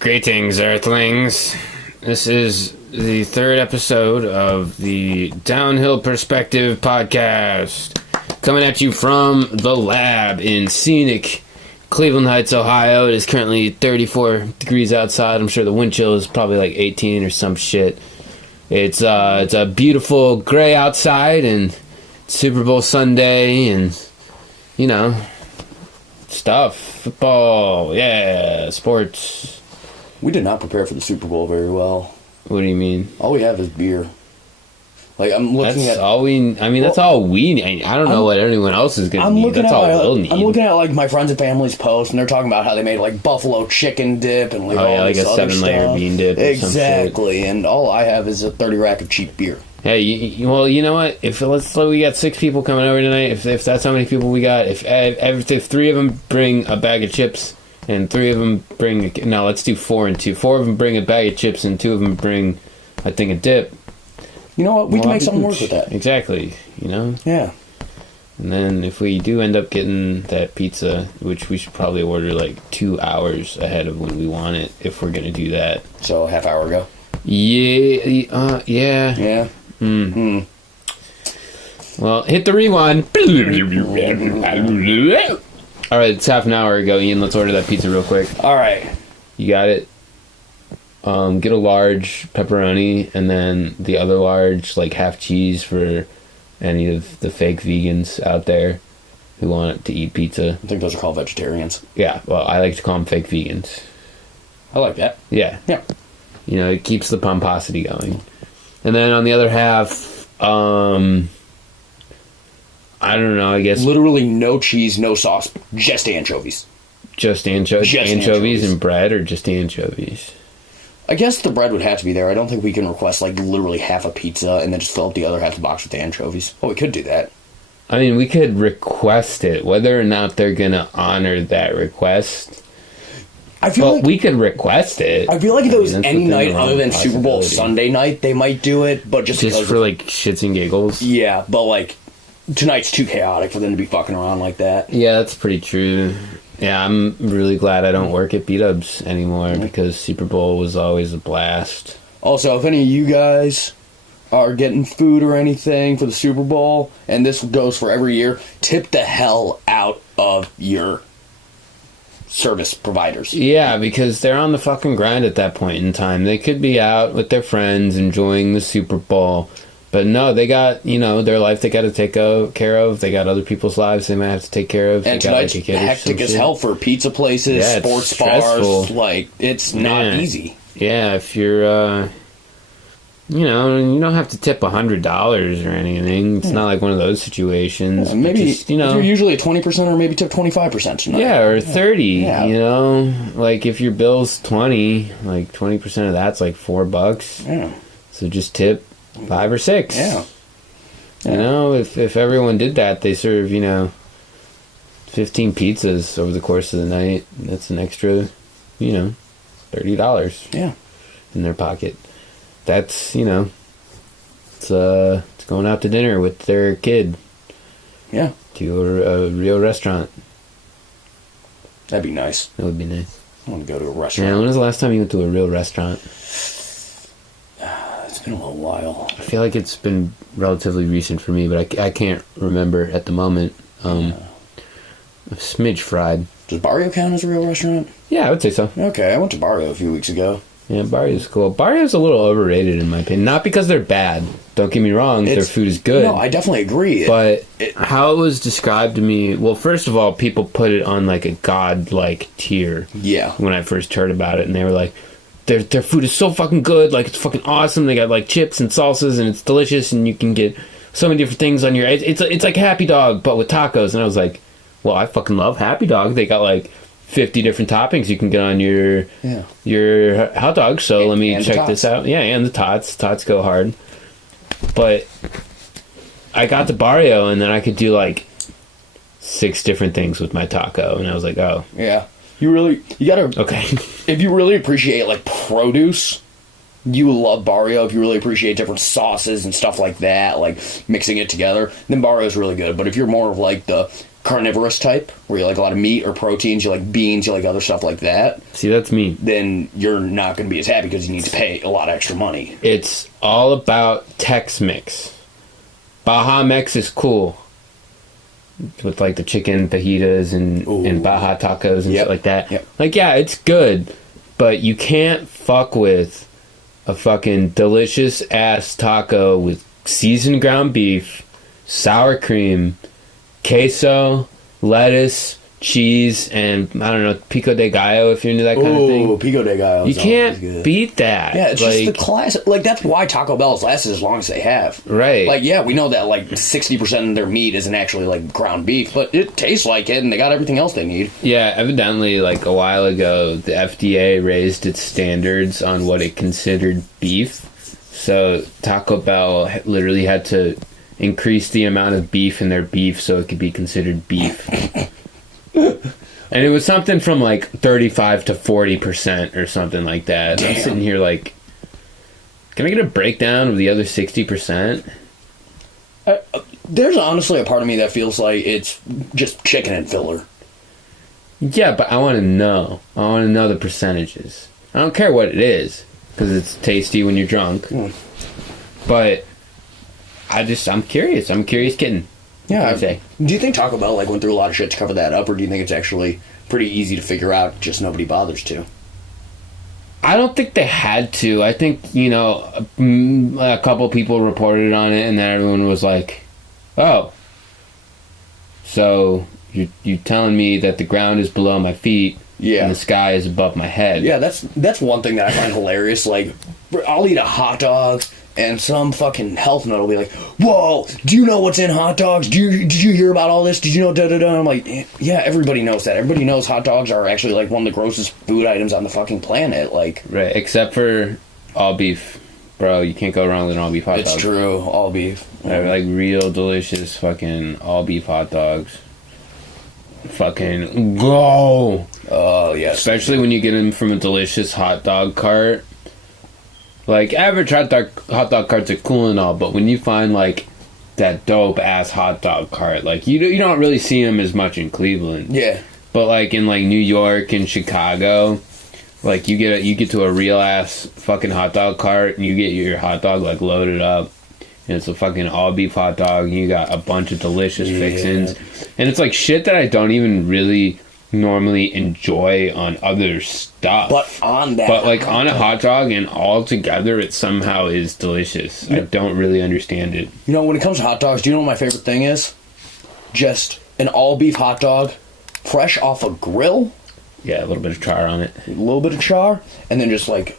Greetings, Earthlings. This is the third episode of the Downhill Perspective podcast, coming at you from the lab in scenic Cleveland Heights, Ohio. It is currently 34 degrees outside. I'm sure the wind chill is probably like 18 or some shit. It's a beautiful gray outside and Super Bowl Sunday and, you know, stuff. Football, yeah, sports. We did not prepare for the Super Bowl very well. What do you mean? All we have is beer. Like, I'm looking that's at... all we... I mean, that's all we need. I don't know what anyone else is going to need. That's all we'll need. I'm looking at, like, my friends and family's posts, and they're talking about how they made, like, buffalo chicken dip and, like, all like this a other 7-layer stuff. bean dip or some Exactly, shit. and all I have is a 30 rack of cheap beer. Hey, well, you know what? If we got 6 people coming over tonight, if that's how many people we got, if 3 of them bring a bag of chips, and 3 of them bring... No, let's do 4 and 2. 4 of them bring a bag of chips, and 2 of them bring, I think, a dip. You know what? We can make something work with that. Exactly, you know? Yeah. And then if we do end up getting that pizza, which we should probably order like 2 hours ahead of when we want it, if we're going to do that. So, a half hour ago? Yeah. Yeah. Well, hit the rewind. All right, it's half an hour ago. Ian, let's order that pizza real quick. All right. You got it? Get a large pepperoni, and then the other large, like, half cheese for any of the fake vegans out there who want to eat pizza. I think those are called vegetarians. Yeah, well, I like to call them fake vegans. I like that. Yeah. Yeah. You know, it keeps the pomposity going. And then on the other half, I don't know, I guess... Literally no cheese, no sauce, just anchovies. Just anchovies and bread, or just anchovies? I guess the bread would have to be there. I don't think we can request, like, literally half a pizza and then just fill up the other half of the box with the anchovies. Oh, we could do that. I mean, we could request it. Whether or not they're going to honor that request... we could request it. I feel like if it was any night other than Super Bowl Sunday night, they might do it, but just for, like, shits and giggles? Yeah, but, like, tonight's too chaotic for them to be fucking around like that. Yeah, that's pretty true. Yeah, I'm really glad I don't work at B-Dubs anymore, because Super Bowl was always a blast. Also, if any of you guys are getting food or anything for the Super Bowl, and this goes for every year, tip the hell out of your service providers. Yeah, because they're on the fucking grind at that point in time. They could be out with their friends enjoying the Super Bowl, but no, they got, you know, their life they got to take care of. They got other people's lives they might have to take care of. And tonight's hectic as hell for pizza places, sports bars. Like, it's not easy. Yeah, if you're, you know, you don't have to tip $100 or anything. It's not like one of those situations. Yeah, maybe, just, you know, if you're usually at 20% or maybe tip 25% tonight. Yeah, or 30, yeah. You know? Like, if your bill's 20, like, 20% of that's like $4. Yeah. So just tip 5 or 6. Yeah. You know, if everyone did that, they serve, you know, 15 pizzas over the course of the night. That's an extra, you know, $30. Yeah. In their pocket. That's, you know, it's going out to dinner with their kid. Yeah. To a real restaurant. That'd be nice. That would be nice. I want to go to a restaurant. Yeah, when was the last time you went to a real restaurant? It's been a little while. I feel like it's been relatively recent for me, but I can't remember at the moment. A smidge fried. Does Barrio count as a real restaurant? Yeah, I would say so. Okay, I went to Barrio a few weeks ago. Yeah, Barrio's cool. Barrio's a little overrated in my opinion. Not because they're bad. Don't get me wrong. Their food is good. No, I definitely agree. But how it was described to me... Well, first of all, people put it on like a god-like tier. Yeah. When I first heard about it. And they were like, their food is so fucking good. Like, it's fucking awesome. They got like chips and salsas and it's delicious. And you can get so many different things on your... It's like Happy Dog, but with tacos. And I was like, well, I fucking love Happy Dog. They got like 50 different toppings you can get on your hot dog. So let me check this out. Yeah, and the tots. Tots go hard. But I got to Barrio, and then I could do like 6 different things with my taco. And I was like, oh. Yeah. You gotta... Okay. If you really appreciate, like, produce, you love Barrio. If you really appreciate different sauces and stuff like that, like, mixing it together, then Barrio's really good. But if you're more of, like, the carnivorous type, where you like a lot of meat or proteins, you like beans, you like other stuff like that, See, that's me. then you're not going to be as happy because you need to pay a lot of extra money. It's all about Tex-Mex. Baja Mex is cool. With like the chicken fajitas and Baja tacos and shit like that. Yep. Like, yeah, it's good. But you can't fuck with a fucking delicious ass taco with seasoned ground beef, sour cream, queso, lettuce, cheese, and I don't know, pico de gallo if you're into that kind of thing. Ooh, pico de gallo. You can't beat that. Yeah, it's just the classic. Like, that's why Taco Bell's lasted as long as they have. Right. Like, yeah, we know that like 60% of their meat isn't actually like ground beef, but it tastes like it, and they got everything else they need. Yeah, evidently, like a while ago, the FDA raised its standards on what it considered beef. So Taco Bell literally had to increase the amount of beef in their beef so it could be considered beef. And it was something from like 35 to 40% or something like that. And I'm sitting here like, can I get a breakdown of the other 60%? There's honestly a part of me that feels like it's just chicken and filler. Yeah, but I want to know. I want to know the percentages. I don't care what it is, because it's tasty when you're drunk. But I'm curious. I'm curious kitten. Yeah. I say. Do you think Taco Bell like went through a lot of shit to cover that up, or do you think it's actually pretty easy to figure out, just nobody bothers to? I don't think they had to. I think, a couple people reported on it, and then everyone was like, oh, so you're telling me that the ground is below my feet and the sky is above my head. Yeah, that's one thing that I find hilarious. Like, I'll eat a hot dog, and some fucking health nut will be like, whoa, do you know what's in hot dogs? Did you hear about all this? Did you know da-da-da? I'm like, yeah, everybody knows that. Everybody knows hot dogs are actually, like, one of the grossest food items on the fucking planet. Like, right, except for all beef. Bro, you can't go wrong with an all beef hot dog. It's true, all beef. They're like real delicious fucking all beef hot dogs. Fucking go! Oh, yes. Especially when you get them from a delicious hot dog cart. Like, average hot dog carts are cool and all, but when you find, like, that dope-ass hot dog cart, like, you don't really see them as much in Cleveland. Yeah. But, like, in, like, New York and Chicago, like, you get to a real-ass fucking hot dog cart, and you get your hot dog, like, loaded up, and it's a fucking all-beef hot dog, and you got a bunch of delicious fixins. And it's, like, shit that I don't even really normally enjoy on other stuff, but on a hot dog, and all together it somehow is delicious. I don't really understand it. You know, when it comes to hot dogs, do you know what my favorite thing is? Just an all beef hot dog, fresh off a grill. Yeah, a little bit of char on it. A little bit of char, and then just like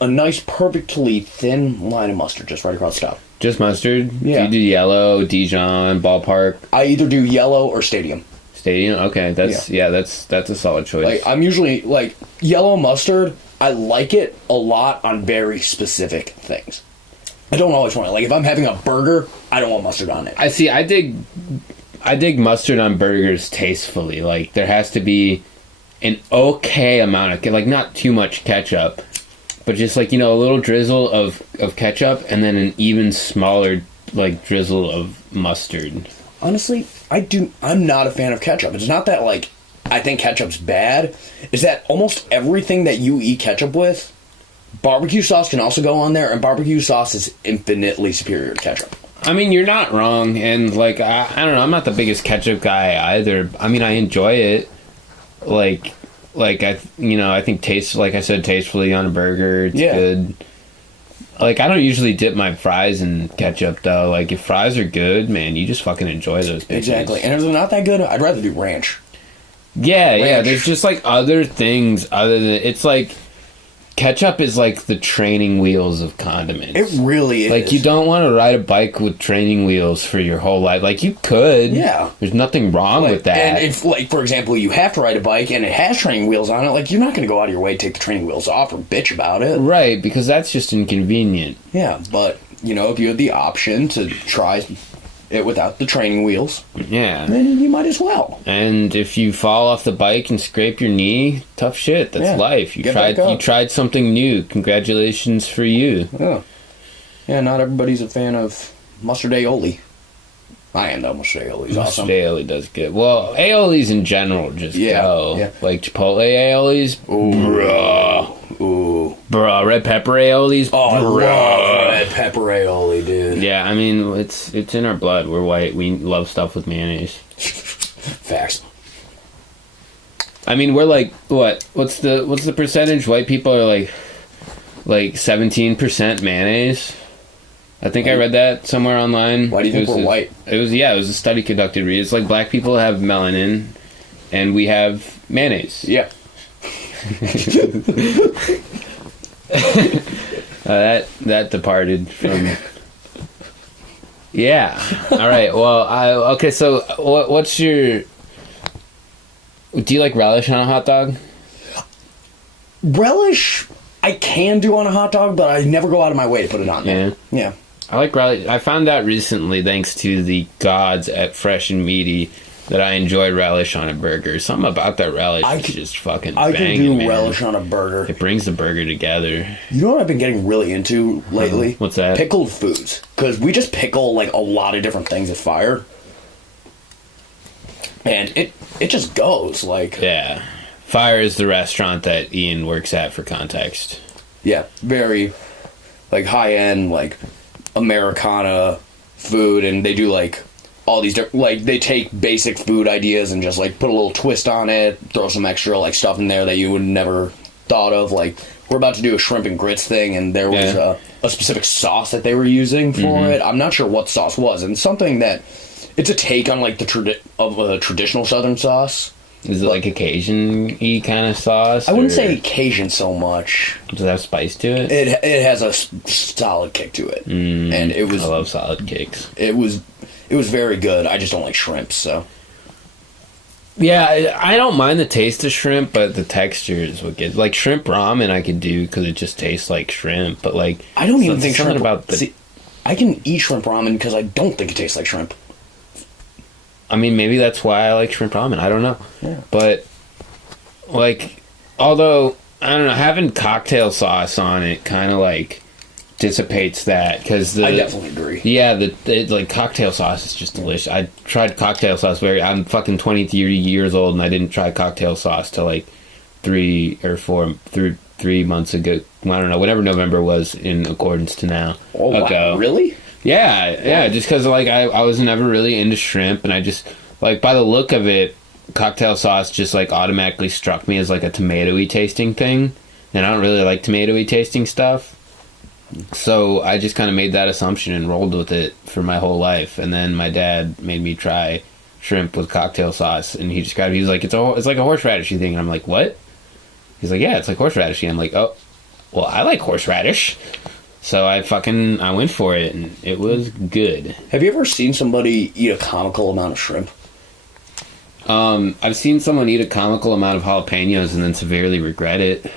a nice, perfectly thin line of mustard just right across the top. Just mustard? Yeah. Do you do yellow, Dijon, ballpark? I either do yellow or stadium. Stadium? Okay, that's a solid choice. Like, I'm usually, like, yellow mustard, I like it a lot on very specific things. I don't always want it. Like, if I'm having a burger, I don't want mustard on it. I dig mustard on burgers tastefully. Like, there has to be an okay amount of, like, not too much ketchup, but just, like, a little drizzle of ketchup, and then an even smaller, like, drizzle of mustard. Honestly, I'm not a fan of ketchup. It's not that, like, I think ketchup's bad. It's that almost everything that you eat ketchup with, barbecue sauce can also go on there, and barbecue sauce is infinitely superior to ketchup. I mean, you're not wrong, and, like, I don't know, I'm not the biggest ketchup guy either. I mean, I enjoy it. Like I think like I said, tastefully on a burger, it's good. Like, I don't usually dip my fries in ketchup, though. Like, if fries are good, man, you just fucking enjoy those bitches. Exactly. And if they're not that good, I'd rather do ranch. Yeah, there's just, like, other things other than... It's, like... Ketchup is, like, the training wheels of condiments. It really is. Like, you don't want to ride a bike with training wheels for your whole life. Like, you could. Yeah. There's nothing wrong with that. And if, like, for example, you have to ride a bike and it has training wheels on it, like, you're not going to go out of your way to take the training wheels off or bitch about it. Right, because that's just inconvenient. Yeah, but, if you had the option to try it without the training wheels, then you might as well. And if you fall off the bike and scrape your knee, tough shit. That's life. You tried something new. Congratulations for you. Yeah, not everybody's a fan of mustard aioli. I am though. Mustard aioli is Mustard awesome. aioli does good. Well, aiolis in general just go. Yeah. Like Chipotle aiolis. Bruh, red pepper aiolis. Oh, I love red pepper aioli, dude. Yeah, I mean, it's in our blood. We're white. We love stuff with mayonnaise. Facts. I mean, we're like, what? What's the percentage? White people are like 17% mayonnaise. I think I read that somewhere online. Why do you think we're white? It was a study conducted. It's like black people have melanin, and we have mayonnaise. Yeah. That departed from. Yeah. All right. Well, okay. So, what's your? Do you like relish on a hot dog? Relish, I can do on a hot dog, but I never go out of my way to put it on there. Yeah. I like relish. I found out recently, thanks to the gods at Fresh and Meaty, that I enjoy relish on a burger. Something about that relish is just fucking banging, I can do man. relish on a burger. It brings the burger together. You know what I've been getting really into lately? What's that? Pickled foods. Because we just pickle like a lot of different things at Fire. And it just goes, like... Yeah. Fire is the restaurant that Ian works at, for context. Yeah, very, like, high-end, like, Americana food, and they do, like, all these different... Like, they take basic food ideas and just, like, put a little twist on it, throw some extra, like, stuff in there that you would never thought of. Like, we're about to do a shrimp and grits thing, and there was a specific sauce that they were using for it. I'm not sure what the sauce was, and something that... It's a take on, like, a traditional Southern sauce. Is it like a Cajun-y kind of sauce? I wouldn't say Cajun so much. Does it have spice to it? It has a solid kick to it, and it was. I love solid cakes. It was very good. I just don't like shrimp, so. Yeah, I don't mind the taste of shrimp, but the texture is what gets... Like, shrimp ramen I could do because it just tastes like shrimp, but, like... I don't even think something shrimp... about the... See, I can eat shrimp ramen because I don't think it tastes like shrimp. I mean, maybe that's why I like shrimp ramen. I don't know. Yeah. But, like, although, I don't know, having cocktail sauce on it kind of, like, dissipates that. Cause I definitely agree. Yeah, like, cocktail sauce is just delicious. I tried cocktail sauce I'm fucking 20 years old, and I didn't try cocktail sauce till, like, 3 months ago. I don't know, whatever November was in accordance to now. Oh, wow. Really? Yeah, just because, like, I was never really into shrimp, and I just, like, by the look of it, cocktail sauce just, like, automatically struck me as, like, a tomato-y tasting thing, and I don't really like tomato-y tasting stuff, so I just kind of made that assumption and rolled with it for my whole life, and then my dad made me try shrimp with cocktail sauce, and he was like, it's like a horseradishy thing, and I'm like, what? He's like, yeah, it's like horseradishy. I'm like, oh, well, I like horseradish. So I went for it, and it was good. Have you ever seen somebody eat a comical amount of shrimp? I've seen someone eat a comical amount of jalapenos and then severely regret it,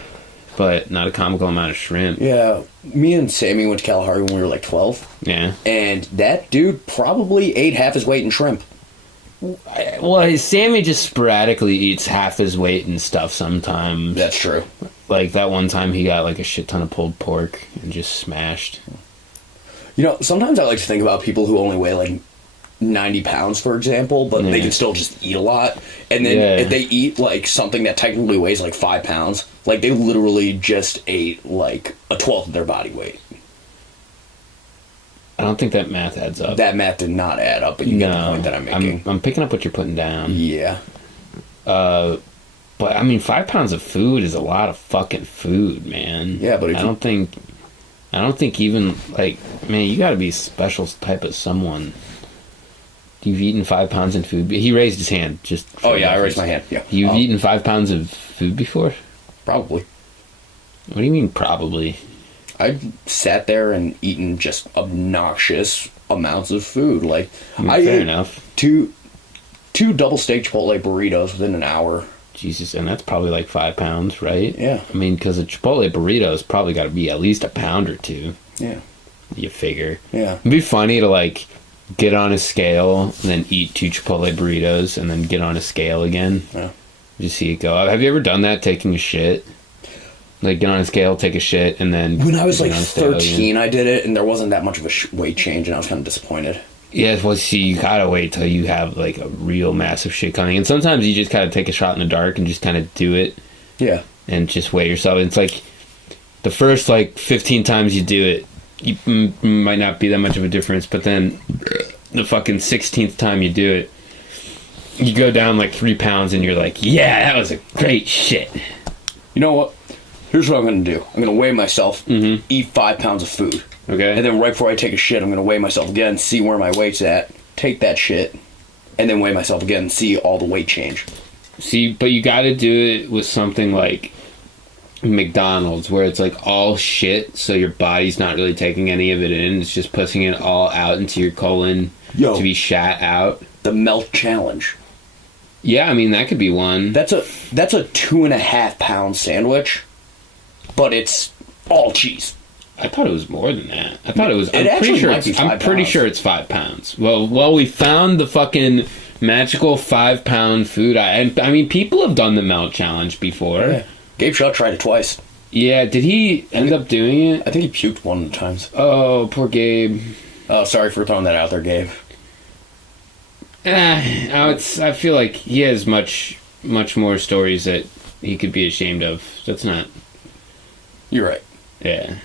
but not a comical amount of shrimp. Yeah, me and Sammy went to Kalahari when we were like 12. Yeah. And that dude probably ate half his weight in shrimp. Well, Sammy just sporadically eats half his weight and stuff sometimes. That's true. Like, that one time he got, like, a shit ton of pulled pork and just smashed. You know, sometimes I like to think about people who only weigh, like, 90 pounds, for example, but they can still just eat a lot. And then if they eat, like, something that technically weighs, like, 5 pounds, like, they literally just ate, like, a 12th of their body weight. I don't think that math adds up. That math did not add up, but you get the point that I'm making. I'm picking up what you're putting down. Yeah. But, I mean, 5 pounds of food is a lot of fucking food, man. Yeah, but I don't think even, like, man, you gotta be a special type of someone. You've eaten 5 pounds of food. He raised his hand. Oh, yeah, I raised my hand, yeah. You've eaten 5 pounds of food before? Probably. What do you mean, probably? I've sat there and eaten just obnoxious amounts of food. Like, fair enough. Two double steak Chipotle burritos within an hour. Jesus, and that's probably like 5 pounds, right? Yeah. I mean, because a Chipotle burrito's probably got to be at least a pound or two. Yeah. You figure. Yeah. It'd be funny to, like, get on a scale and then eat 2 Chipotle burritos and then get on a scale again. Yeah. Just see it go up. Have you ever done that, taking a shit? Like, get on a scale, take a shit, and then... When I was, like, 13, I did it, and there wasn't that much of a weight change, and I was kind of disappointed. Yeah, well, see, you gotta wait till you have, like, a real massive shit coming. And sometimes you just gotta take a shot in the dark and just kind of do it. Yeah. And just weigh yourself. It's like, the first, like, 15 times you do it, you might not be that much of a difference, but then the fucking 16th time you do it, you go down, like, 3 pounds, and you're like, yeah, that was a great shit. You know what? Here's what I'm going to do. I'm going to weigh myself, eat 5 pounds of food. Okay. And then right before I take a shit, I'm going to weigh myself again, see where my weight's at, take that shit, and then weigh myself again and see all the weight change. See, but you gotta do it with something like McDonald's, where it's like all shit, so your body's not really taking any of it in. It's just pushing it all out into your colon to be shat out. The melt challenge. Yeah, I mean, that could be one. That's a 2.5 pound sandwich, but it's all cheese. I thought it was more than that. I thought it was. I'm pretty sure it's 5 pounds. Well, we found the fucking magical 5 pound food. I mean, people have done the melt challenge before. Yeah. Gabe Shaw tried it twice. Yeah, did he end up doing it? I think he puked one of the times. Oh, poor Gabe. Oh, sorry for throwing that out there, Gabe. I feel like he has much more stories that he could be ashamed of. That's not. You're right. Yeah.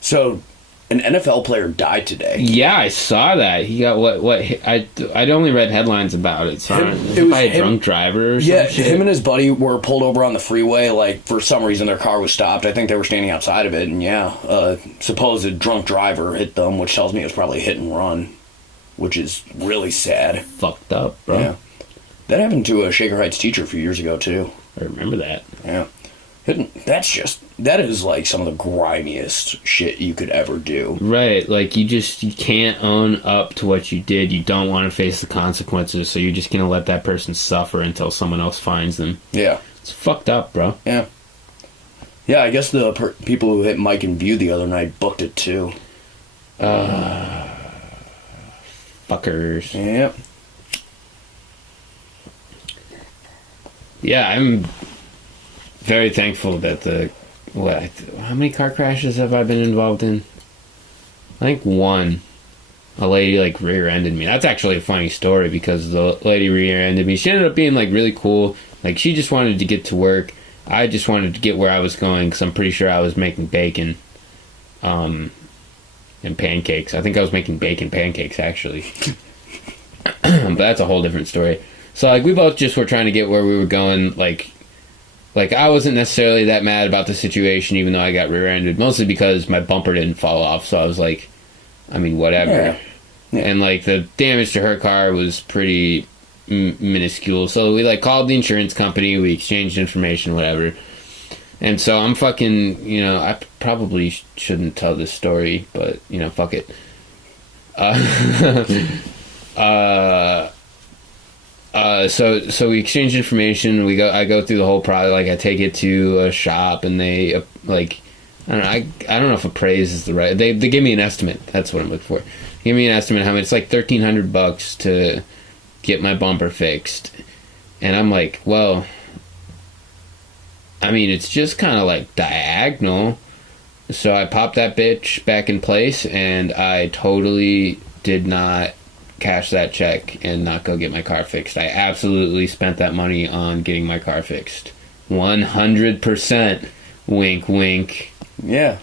So, an NFL player died today. Yeah, I saw that. He got what I'd only read headlines about it. So it was by a drunk driver or yeah, some shit? Him and his buddy were pulled over on the freeway. Like, for some reason, their car was stopped. I think they were standing outside of it, and supposed drunk driver hit them, which tells me it was probably a hit and run, which is really sad. Fucked up, bro. Yeah. That happened to a Shaker Heights teacher a few years ago, too. I remember that. Yeah. That is like some of the grimiest shit you could ever do. Right, like you can't own up to what you did. You don't want to face the consequences, so you're just gonna let that person suffer until someone else finds them. Yeah. It's fucked up, bro. Yeah. Yeah, I guess the people who hit Mike and View the other night booked it too. Fuckers. Yeah. Yeah, I'm very thankful that how many car crashes have I been involved in? I think one. A lady like rear-ended me. That's actually a funny story because the lady rear-ended me. She ended up being like really cool. Like she just wanted to get to work. I just wanted to get where I was going because I'm pretty sure I was making bacon and pancakes. I think I was making bacon pancakes actually. But that's a whole different story. So like we both just were trying to get where we were going. Like I wasn't necessarily that mad about the situation, even though I got rear-ended, mostly because my bumper didn't fall off. So I was like, I mean, whatever. Yeah. Yeah. And like the damage to her car was pretty minuscule. So we like called the insurance company, we exchanged information, whatever. And so I'm fucking, I probably shouldn't tell this story, but fuck it. So we exchange information. I go through the whole process. Like I take it to a shop, and they I don't know if appraise is the right. They give me an estimate. That's what I'm looking for. Give me an estimate how much. It's like $1,300 to get my bumper fixed, and I'm like, well, I mean, it's just kind of like diagonal. So I popped that bitch back in place, and I totally did not cash that check and not go get my car fixed. I absolutely spent that money on getting my car fixed. 100%. Wink, wink. Yeah.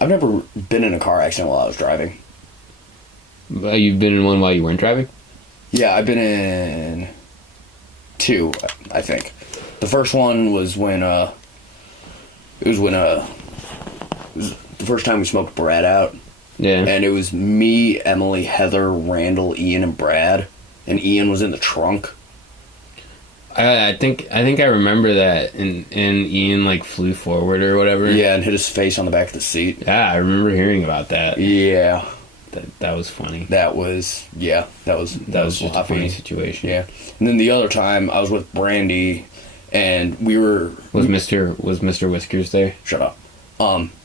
I've never been in a car accident while I was driving. You've been in one while you weren't driving? Yeah, I've been in 2, I think. The first one was when it was the first time we smoked Brad out. Yeah. And it was me, Emily, Heather, Randall, Ian, and Brad. And Ian was in the trunk. I think I remember that. And Ian like flew forward or whatever. Yeah, and hit his face on the back of the seat. Yeah, I remember hearing about that. Yeah. That was funny. That was just a funny situation. Yeah. And then the other time I was with Brandy and we were Was Mr. Whiskers there? Shut up.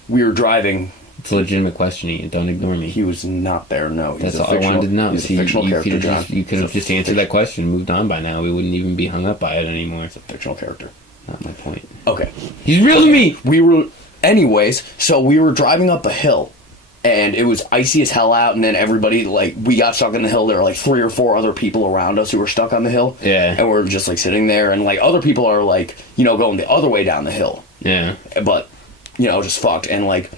We were driving. It's a legitimate question, Ian. Don't ignore me. He was not there, no. That's all I wanted to know. He's a fictional character, John. You could have just answered that question and moved on by now. We wouldn't even be hung up by it anymore. It's a fictional character. Not my point. Okay. He's real to me! We were anyways, so we were driving up a hill, and it was icy as hell out, and then everybody, like, we got stuck on the hill. There were, like, 3 or 4 other people around us who were stuck on the hill. Yeah. And we're just, like, sitting there, and, like, other people are, like, you know, going the other way down the hill. Yeah. But, you know, just fucked. And, like,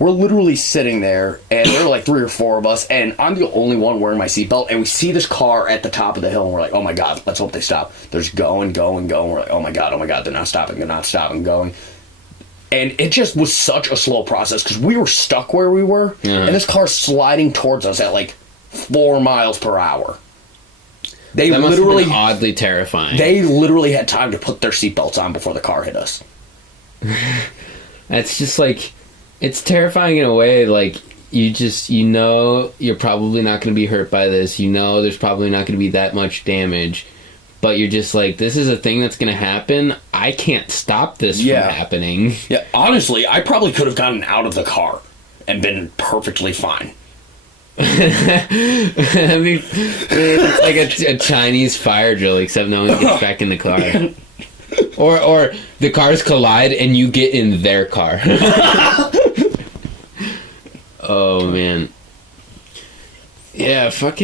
we're literally sitting there, and there are, like, 3 or 4 of us, and I'm the only one wearing my seatbelt, and we see this car at the top of the hill, and we're like, oh, my God, let's hope they stop. They're just going. We're like, oh, my God, they're not stopping, going. And it just was such a slow process because we were stuck where we were, and this car's sliding towards us at like 4 miles per hour. They That must literally have been oddly terrifying. They literally had time to put their seatbelts on before the car hit us. That's just like, it's terrifying in a way. Like, you know you're probably not going to be hurt by this. You know there's probably not going to be that much damage. But you're just like, this is a thing that's going to happen. I can't stop this from happening. Yeah, honestly, I probably could have gotten out of the car and been perfectly fine. I mean, it's like a Chinese fire drill, except no one gets back in the car. Or the cars collide and you get in their car. Oh, man. Yeah, fuck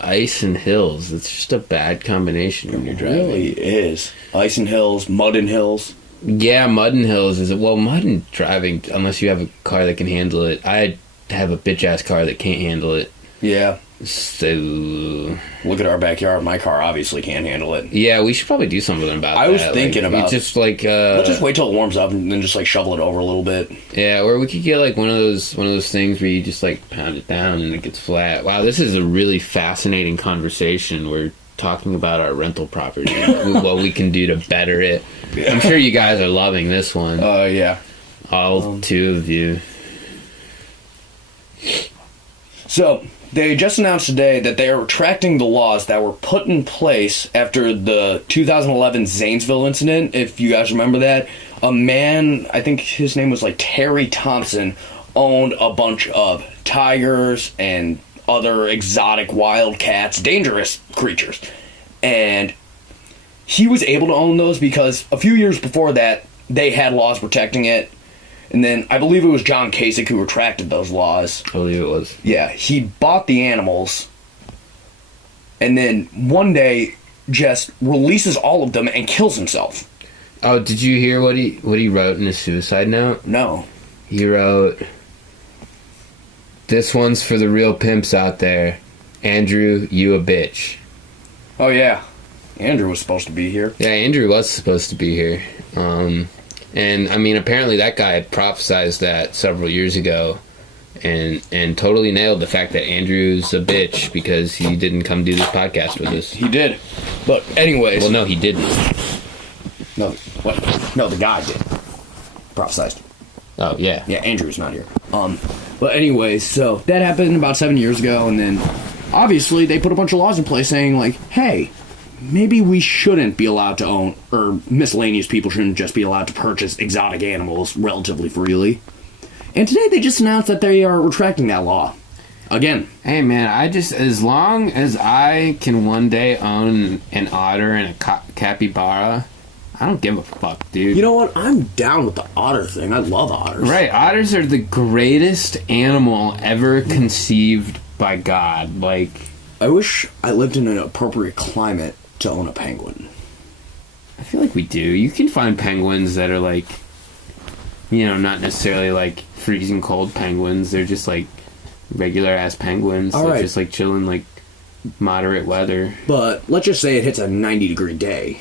ice and hills. It's just a bad combination when you're driving. It really is. Ice and hills, mud and hills. Yeah, mud and hills is mud and driving, unless you have a car that can handle it. I have a bitch ass car that can't handle it. Yeah. So look at our backyard. My car obviously can't handle it. Yeah, we should probably do something about that. I was thinking about just like let's just wait till it warms up and then just like shovel it over a little bit. Yeah, or we could get like one of those things where you just like pound it down and it gets flat. Wow, this is a really fascinating conversation. We're talking about our rental property, what we can do to better it. Yeah. I'm sure you guys are loving this one. Yeah. All 2 of you. So, they just announced today that they are retracting the laws that were put in place after the 2011 Zanesville incident. If you guys remember that, a man, I think his name was like Terry Thompson, owned a bunch of tigers and other exotic wild cats, dangerous creatures. And he was able to own those because a few years before that, they had laws protecting it. And then I believe it was John Kasich who retracted those laws. I believe it was. Yeah, he bought the animals and then one day just releases all of them and kills himself. Oh, did you hear what he wrote in his suicide note? No. He wrote, "This one's for the real pimps out there. Andrew, you a bitch." Oh, yeah. Andrew was supposed to be here. Yeah, Andrew was supposed to be here. And, I mean, apparently that guy had prophesized that several years ago and totally nailed the fact that Andrew's a bitch because he didn't come do this podcast with us. He did. But anyways. Well, no, he didn't. No, what? No, the guy did. Prophesized. Oh, yeah. Yeah, Andrew's not here. But anyways, so that happened about 7 years ago, and then obviously they put a bunch of laws in place saying, like, hey, maybe we shouldn't be allowed to own, or miscellaneous people shouldn't just be allowed to purchase exotic animals relatively freely. And today they just announced that they are retracting that law. Again. Hey, man, as long as I can one day own an otter and a capybara, I don't give a fuck, dude. You know what? I'm down with the otter thing. I love otters. Right, otters are the greatest animal ever conceived by God. Like, I wish I lived in an appropriate climate to own a penguin. I feel like we do. You can find penguins that are like, you know, not necessarily like freezing cold penguins. They're just like regular ass penguins. They're just like chilling like moderate weather. But let's just say it hits a 90-degree day.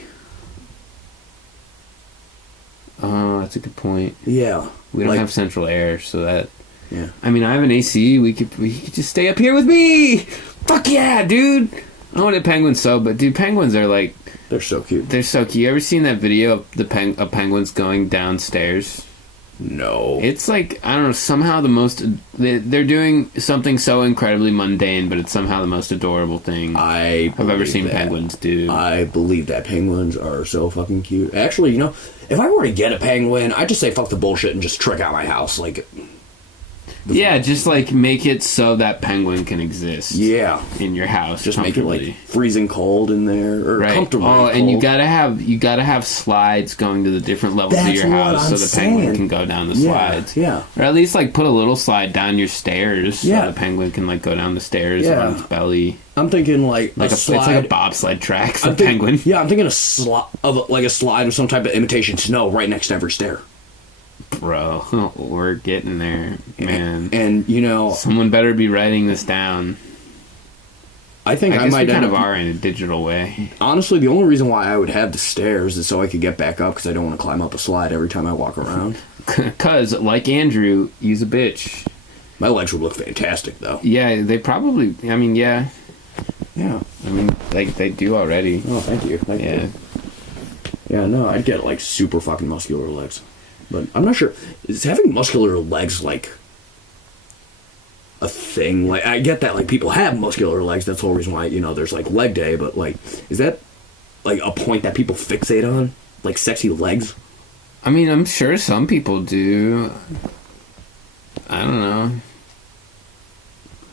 Oh, that's a good point. Yeah. We don't have central air, so that... Yeah. I mean, I have an AC. We could just stay up here with me! Fuck yeah, dude! I want a penguin but dude, penguins are like... They're so cute. They're so cute. You ever seen that video of of penguins going downstairs? No. It's like, I don't know, somehow the most... They're doing something so incredibly mundane, but it's somehow the most adorable thing I've ever seen penguins do. I believe that penguins are so fucking cute. Actually, you know, if I were to get a penguin, I'd just say fuck the bullshit and just trick out my house. Like... Yeah, just like make it so that penguin can exist. Yeah. In your house, just make it like freezing cold in there, or comfortable. Oh, cold. and you gotta have slides going to the different levels of your house, so the penguin can go down the slides. Yeah. Or at least like put a little slide down your stairs, so the penguin can like go down the stairs on its belly. I'm thinking like a slide. It's like a bobsled track for penguin. Yeah, I'm thinking a slide of some type of imitation snow right next to every stair. Bro, we're getting there, man. And you know, someone better be writing this down. I think I might kind of are in a digital way. Honestly, the only reason why I would have the stairs is so I could get back up, because I don't want to climb up a slide every time I walk around. Because, like Andrew, he's a bitch. My legs would look fantastic, though. Yeah, they probably. I mean, yeah. Yeah. I mean, like they do already. Oh, thank you. Thank you. Yeah, no, I'd get like super fucking muscular legs. But I'm not sure. Is having muscular legs like a thing? Like, I get that like people have muscular legs. That's the whole reason why, you know, there's like leg day. But like, is that like a point that people fixate on? Like sexy legs? I mean, I'm sure some people do. I don't know.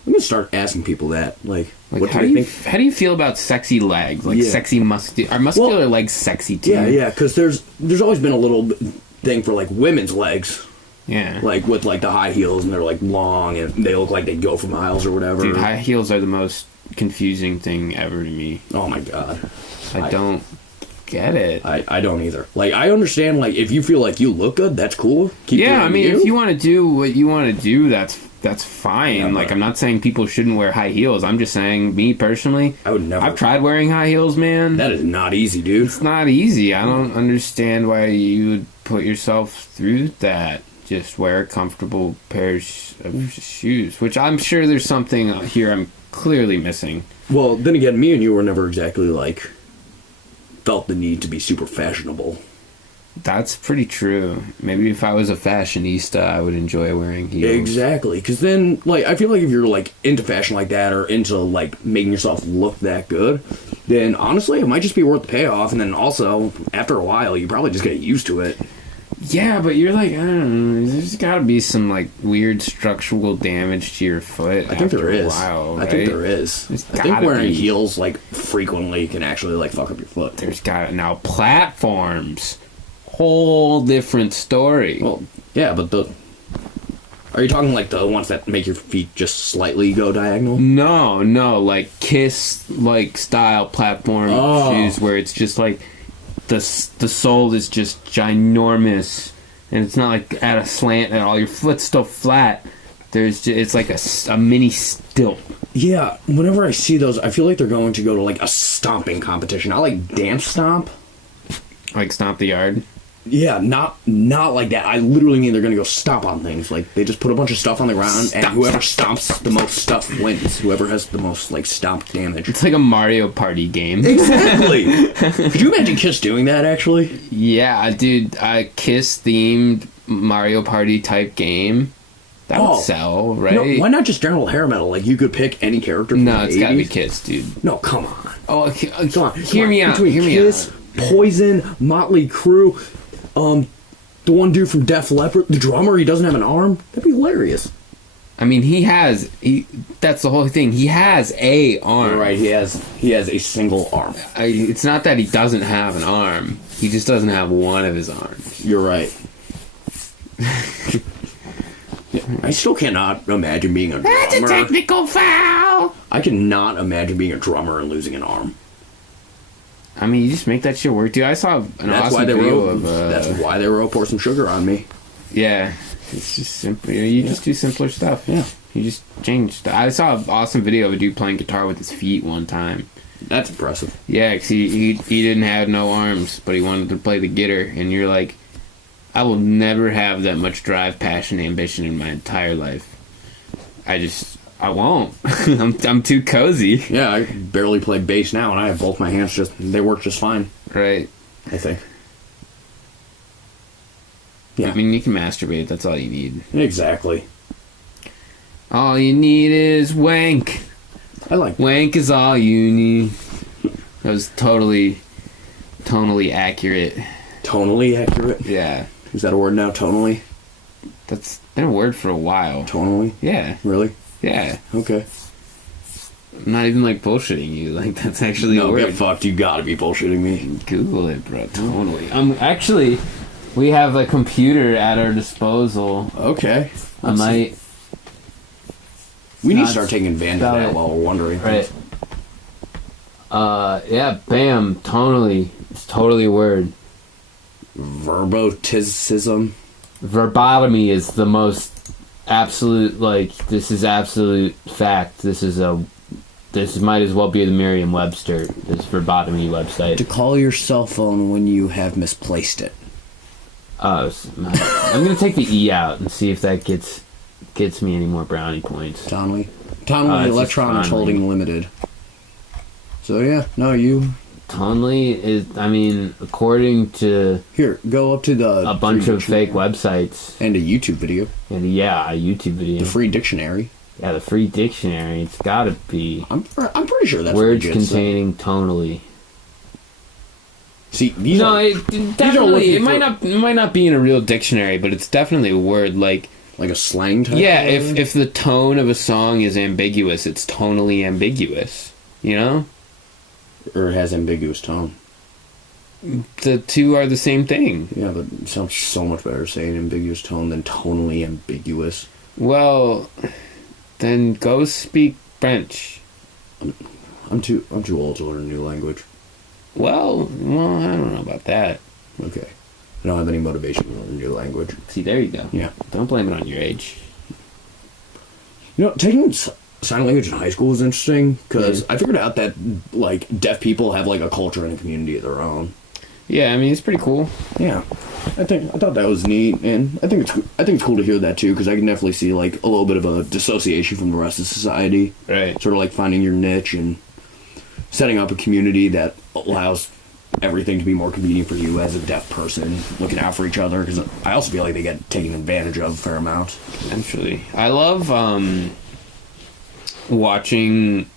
I'm gonna start asking people that. Like what how do you think? How do you feel about sexy legs? Like sexy muscular? Are muscular legs sexy too? Yeah. Because there's always been a little thing for like women's legs. Yeah. Like with like the high heels, and they're like long and they look like they go for miles or whatever. Dude, high heels are the most confusing thing ever to me. Oh my god. I don't get it. I don't either. Like, I understand, like, if you feel like you look good, that's cool. Keep I mean, you. if you want to do what you want to do, that's fine. Yeah, like, I'm not saying people shouldn't wear high heels. I'm just saying, me personally, I would never. I've tried wearing high heels, man. That is not easy, dude. It's not easy. I don't understand why you would put yourself through that. Just wear a comfortable pair of shoes, which I'm sure there's something here I'm clearly missing. Well, then again, me and you were never exactly, like, felt the need to be super fashionable. That's pretty true. Maybe if I was a fashionista, I would enjoy wearing heels. Exactly, because then, like, I feel like if you're, like, into fashion like that, or into, like, making yourself look that good, then, honestly, it might just be worth the payoff, and then also, after a while, you probably just get used to it. Yeah, but you're like, I don't know, there's gotta be some, like, weird structural damage to your foot. I think there is. While, right? I think there is. I think wearing heels, like, frequently can actually, like, fuck up your foot. There's got now platforms. Whole different story. Well, yeah, but are you talking like the ones that make your feet just slightly go diagonal? No, like Kiss like style platform shoes where it's just like the sole is just ginormous and it's not like at a slant at all. Your foot's still flat. It's like a mini stilt. Yeah, whenever I see those, I feel like they're going to go to like a stomping competition. I like dance stomp. Like stomp the yard? Yeah, not like that. I literally mean they're gonna go stomp on things. Like they just put a bunch of stuff on the ground, and whoever stomps the most stuff wins. Whoever has the most like stomp damage. It's like a Mario Party game. Exactly. Could you imagine Kiss doing that? Actually. Yeah, dude. A Kiss themed Mario Party type game. That would sell, right? No, why not just general hair metal? Like you could pick any character. From no, the it's 80s. Gotta be Kiss, dude. No, come on. Oh, come on. Hear me out. Between Kiss, Poison, Motley Crue. The one dude from Def Leppard, the drummer, he doesn't have an arm. That'd be hilarious. I mean, that's the whole thing. He has a arm. You're right, he has a single arm. It's not that he doesn't have an arm. He just doesn't have one of his arms. You're right. Yeah, I still cannot imagine being a drummer. That's a technical foul! I cannot imagine being a drummer and losing an arm. I mean, you just make that shit work, dude. I saw an awesome video of... That's why they wrote Pour Some Sugar on Me. Yeah. It's just simple. You just do simpler stuff. Yeah. You just change. I saw an awesome video of a dude playing guitar with his feet one time. That's impressive. Yeah, because he didn't have no arms, but he wanted to play the guitar. And you're like, I will never have that much drive, passion, ambition in my entire life. I won't. I'm too cozy. Yeah, I barely play bass now, and I have both my hands they work just fine. Right. I think. Yeah. I mean, you can masturbate. That's all you need. Exactly. All you need is wank. I like that. Wank is all you need. That was tonally accurate. Tonally accurate? Yeah. Is that a word now, tonally? That's been a word for a while. Tonally? Yeah. Really? Yeah. Okay. I'm not even like bullshitting you. Like that's actually a No, word. get fucked. You gotta be bullshitting me. Google it, bro. Totally. Actually, we have a computer at our disposal. Okay. I might. We need to Not start taking advantage of spell that it. while we're wondering. Right. Yeah, bam, tonally. It's totally a word. Verboticism. Verbotomy is the most absolute, like, this is absolute fact. This might as well be the Merriam-Webster, this verbotomy website. To call your cell phone when you have misplaced it. I'm gonna take the E out and see if that gets me any more brownie points. Tonally It's Electronics just Holding Limited. So yeah, no, you... Tonally is, I mean, according to Here, go up to the... a bunch free of fake websites, and a YouTube video. and yeah, a YouTube video. The free dictionary. Yeah, the free dictionary. It's gotta be I'm pretty sure that's words legit, so- containing tonally. See, these No, are... it definitely. looking It might not be in a real dictionary, but it's definitely a word. Like, Like a slang type yeah, of word? if the tone of a song is ambiguous, it's tonally ambiguous. You know, Or it has ambiguous tone. the two are the same thing. Yeah, but it sounds so much better saying ambiguous tone than tonally ambiguous. Well, then go speak French. I'm too old to learn a new language. Well, I don't know about that. Okay. I don't have any motivation to learn a new language. See, there you go. Yeah. Don't blame it on your age. You know, taking sign language in high school was interesting because Yeah. I figured out that, like, deaf people have, like, a culture and a community of their own. Yeah, I mean, it's pretty cool. Yeah. I thought that was neat, and I think it's cool to hear that, too, because I can definitely see, like, a little bit of a dissociation from the rest of society. Right. Sort of like finding your niche and setting up a community that allows everything to be more convenient for you as a deaf person, looking out for each other, because I also feel like they get taken advantage of a fair amount. Eventually. I love watching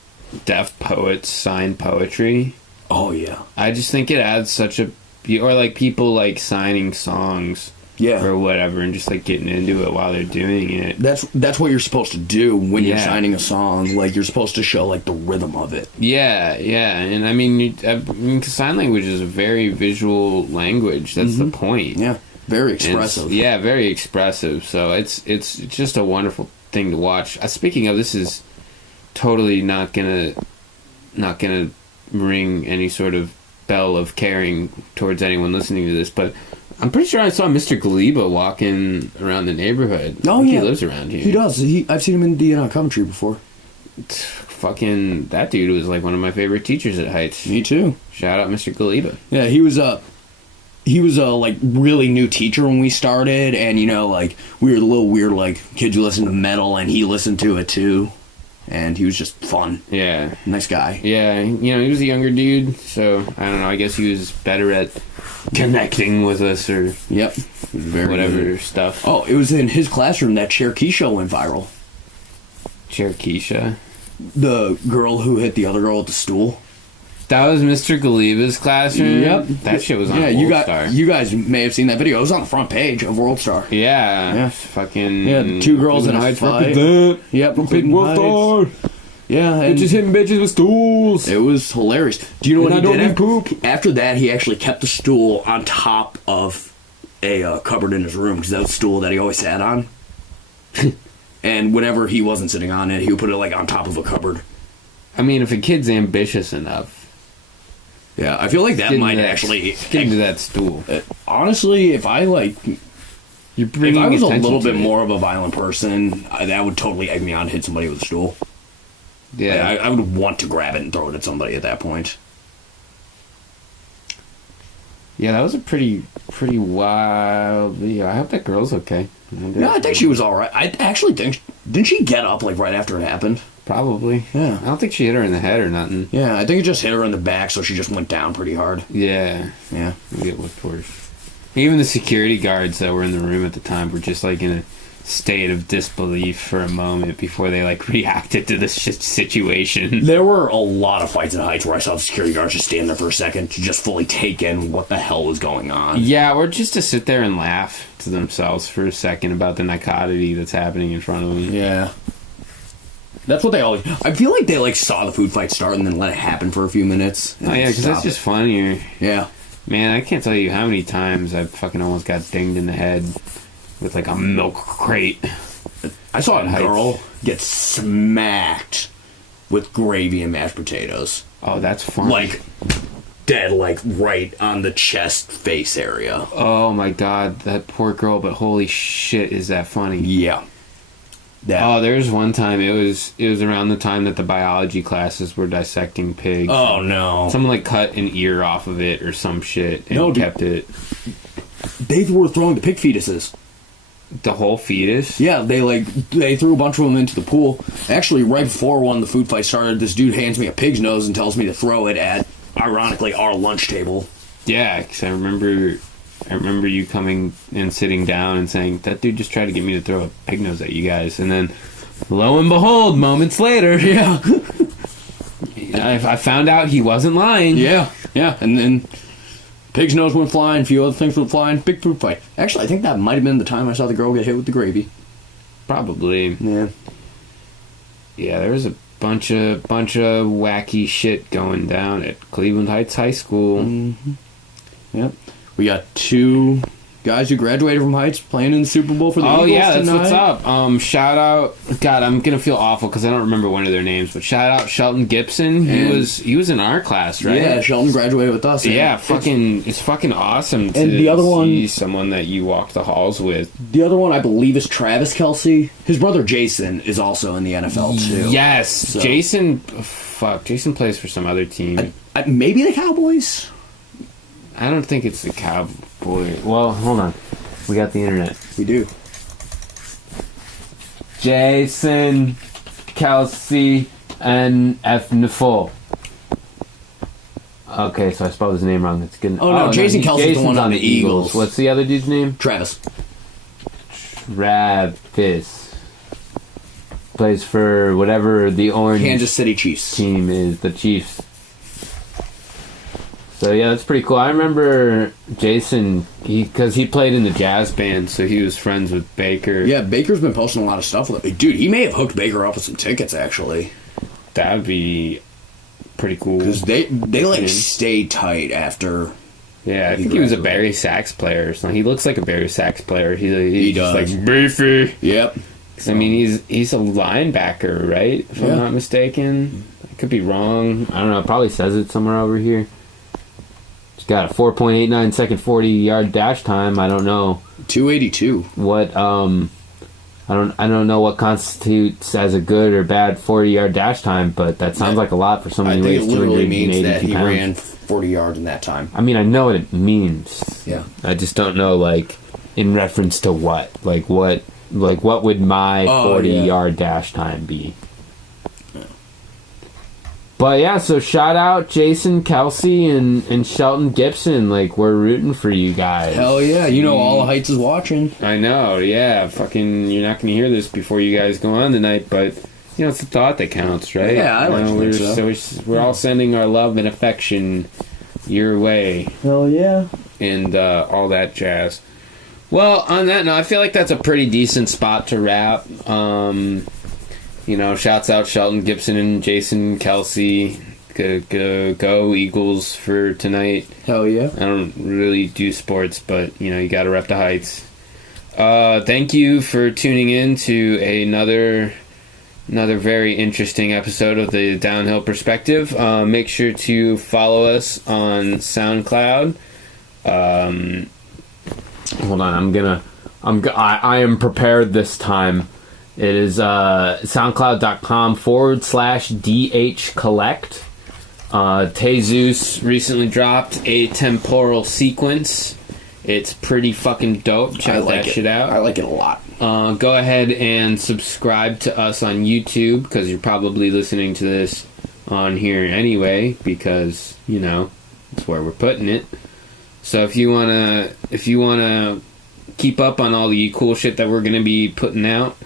deaf poets sign poetry. Oh, yeah. I just think it adds such a... Or, like, people, like, signing songs Yeah. or whatever and just, like, getting into it while they're doing it. That's what you're supposed to do when you're Yeah. signing a song. Like, you're supposed to show, like, the rhythm of it. Yeah, yeah. And, I mean, 'cause sign language is a very visual language. That's the point. Yeah. Very And it's- expressive. yeah, very expressive. So it's just a wonderful thing to watch. Speaking of, this is totally not gonna ring any sort of bell of caring towards anyone listening to this, but I'm pretty sure I saw Mr. Galiba walking around the neighborhood. Oh, I think yeah. He lives around here. He does. I've seen him in the Coventry before. Fucking, that dude was like one of my favorite teachers at Heights. Me too. Shout out Mr. Galiba. Yeah, he was a like really new teacher when we started, and you know, like we were the little weird like kids who listened to metal, and he listened to it too, and he was just fun, Yeah. nice guy. Yeah, you know, he was a younger dude, so I don't know, I guess he was better at connecting with us or Yep, very whatever good. stuff. Oh, it was in his classroom that Cherokee show went viral. Cherokee. The girl who hit the other girl with the stool. That was Mr. Galiba's classroom? Yep, That shit was on Yeah, World you guys may have seen that video. It was on the front page of World Star. Yeah. Yeah. Fucking... Yeah, the two girls in a Heights fight. represent. Yep, Big Cleveland World Heights. Star. Yeah, and Bitches hitting bitches with stools. it was hilarious. Do you know what And he I don't did? mean poop. After that, he actually kept the stool on top of a cupboard in his room because that was the stool that he always sat on. And whenever he wasn't sitting on it, he would put it like on top of a cupboard. I mean, if a kid's ambitious enough, Yeah, I feel like that get might into actually. get into that stool. Honestly, if I like, You're if bringing I was a attention little to bit it. more of a violent person, that would totally egg me on to hit somebody with a stool. Yeah. I would want to grab it and throw it at somebody at that point. Yeah, that was a pretty wild video. I hope that girl's okay. No, I think she was all right. I actually think didn't she get up like right after it happened? Probably. Yeah. I don't think she hit her in the head or nothing. Yeah, I think it just hit her in the back, so she just went down pretty hard. Yeah. Yeah. Maybe it looked worse. Even the security guards that were in the room at the time were just like in a state of disbelief for a moment before they like reacted to this shit situation. There were a lot of fights at Heights where I saw the security guards just stand there for a second to just fully take in what the hell was going on. Yeah, or just to sit there and laugh to themselves for a second about the dichotomy that's happening in front of them. Yeah. That's what they always... I feel like they like saw the food fight start and then let it happen for a few minutes. Oh yeah, because that's just funnier. Yeah. Man, I can't tell you how many times I fucking almost got dinged in the head with like a milk crate. I saw a girl get smacked with gravy and mashed potatoes. Oh, that's funny. Like, dead, like, right on the chest face area. Oh my god, that poor girl, but holy shit, is that funny. Yeah. Oh, there's one time, it was around the time that the biology classes were dissecting pigs. Oh, no. Someone, like, cut an ear off of it or some shit and kept it. They were throwing the pig fetuses. The whole fetus? Yeah, they threw a bunch of them into the pool. Actually, right before one of the food fights started, this dude hands me a pig's nose and tells me to throw it at, ironically, our lunch table. Yeah, because I remember you coming and sitting down and saying, that dude just tried to get me to throw a pig nose at you guys. And then, lo and behold, moments later, yeah, I found out he wasn't lying. Yeah, and then pig's nose went flying, a few other things went flying, big food fight. Actually, I think that might have been the time I saw the girl get hit with the gravy. Probably. Yeah. Yeah, there was a bunch of wacky shit going down at Cleveland Heights High School. Mm-hmm. Yep. We got 2 guys who graduated from Heights playing in the Super Bowl for the Eagles yeah, that's tonight. what's up. Shout out, God, I'm gonna feel awful because I don't remember one of their names, but shout out Shelton Gibson. He was in our class, right? Yeah, Shelton graduated with us. Yeah, it's fucking awesome to the other see someone that you walk the halls with. The other one, I believe, is Travis Kelce. His brother Jason is also in the NFL too. Yes, so. Jason plays for some other team. Maybe the Cowboys. I don't think it's the Cowboy. Well, hold on. We got the internet. We do. Jason Kelce and F. Nifol. Okay, so I spelled his name wrong. That's good. Oh, no, Jason Kelce's the one on the Eagles. What's the other dude's name? Travis. Travis. Plays for whatever the orange Kansas City Chiefs team is. The Chiefs. So yeah, that's pretty cool. I remember Jason, because he played in the jazz band, so he was friends with Baker. Yeah, Baker's been posting a lot of stuff with him. Dude, he may have hooked Baker up with some tickets, actually. That would be pretty cool. Because they like, stay tight after... Yeah, I think he was a Barry Sachs player or something. He looks like a Barry Sachs player. He does. Just like, beefy. Yep. I mean, he's a linebacker, right? If I'm not mistaken. I could be wrong. I don't know. It probably says it somewhere over here. He's got a 4.89 second 40-yard dash time. I don't know 282. What I don't know what constitutes as a good or bad 40-yard dash time, but that sounds like a lot for someone who weighs 282 pounds. I think it literally means that he ran 40 yards in that time. I mean, I know what it means. Yeah. I just don't know, like, in reference to what. Like what would my 40-yard dash time be? But yeah, so shout out Jason Kelce and Shelton Gibson. Like, we're rooting for you guys. Hell yeah, you know All Heights is watching. I know, yeah. Fucking, you're not going to hear this before you guys go on tonight, but, you know, it's the thought that counts, right? Yeah, I like to think so. We're all sending our love and affection your way. Hell yeah. And all that jazz. Well, on that note, I feel like that's a pretty decent spot to wrap. You know, shouts out Shelton Gibson and Jason Kelce. Go Eagles for tonight. Hell yeah. I don't really do sports, but, you know, you gotta rep the Heights. Thank you for tuning in to another very interesting episode of the Downhill Perspective. Make sure to follow us on SoundCloud. Hold on, I am prepared this time. It is soundcloud.com/DH Collect. Tezus recently dropped a temporal sequence. It's pretty fucking dope. Check that shit out. I like it a lot. Go ahead and subscribe to us on YouTube, because you're probably listening to this on here anyway, because, you know, that's where we're putting it. So if you wanna keep up on all the cool shit that we're going to be putting out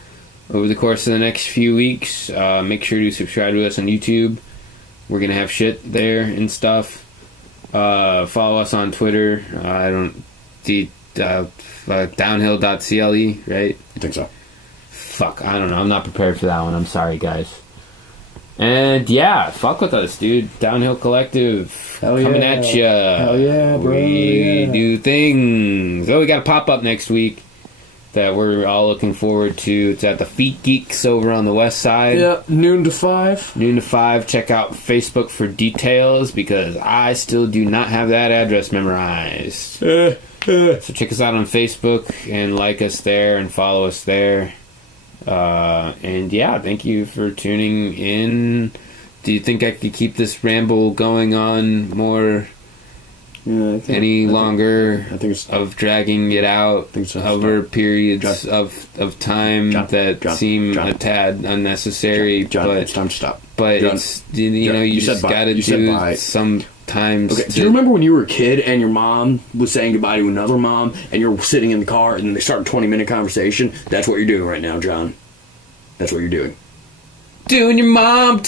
over the course of the next few weeks, make sure to subscribe to us on YouTube. We're going to have shit there and stuff. Follow us on Twitter. Downhill.cle, right? I think so. Fuck, I don't know. I'm not prepared for that one. I'm sorry, guys. And yeah, fuck with us, dude. Downhill Collective. Hell coming yeah. at ya. Hell yeah, bro. We Yeah. do things. Oh, we got a pop-up next week that we're all looking forward to. It's at the Feet Geeks over on the west side. Yeah, noon to 5. Noon to 5. Check out Facebook for details because I still do not have that address memorized. So check us out on Facebook and like us there and follow us there. And yeah, thank you for tuning in. Do you think I could keep this ramble going on more longer? I think it's of dragging it out over periods of time that seem a tad unnecessary. John, but it's time to stop. But John, it's you just gotta do sometimes. Okay, do you remember when you were a kid and your mom was saying goodbye to another mom and you're sitting in the car and then they start a 20-minute conversation? That's what you're doing right now, John. That's what you're doing. Doing your mom.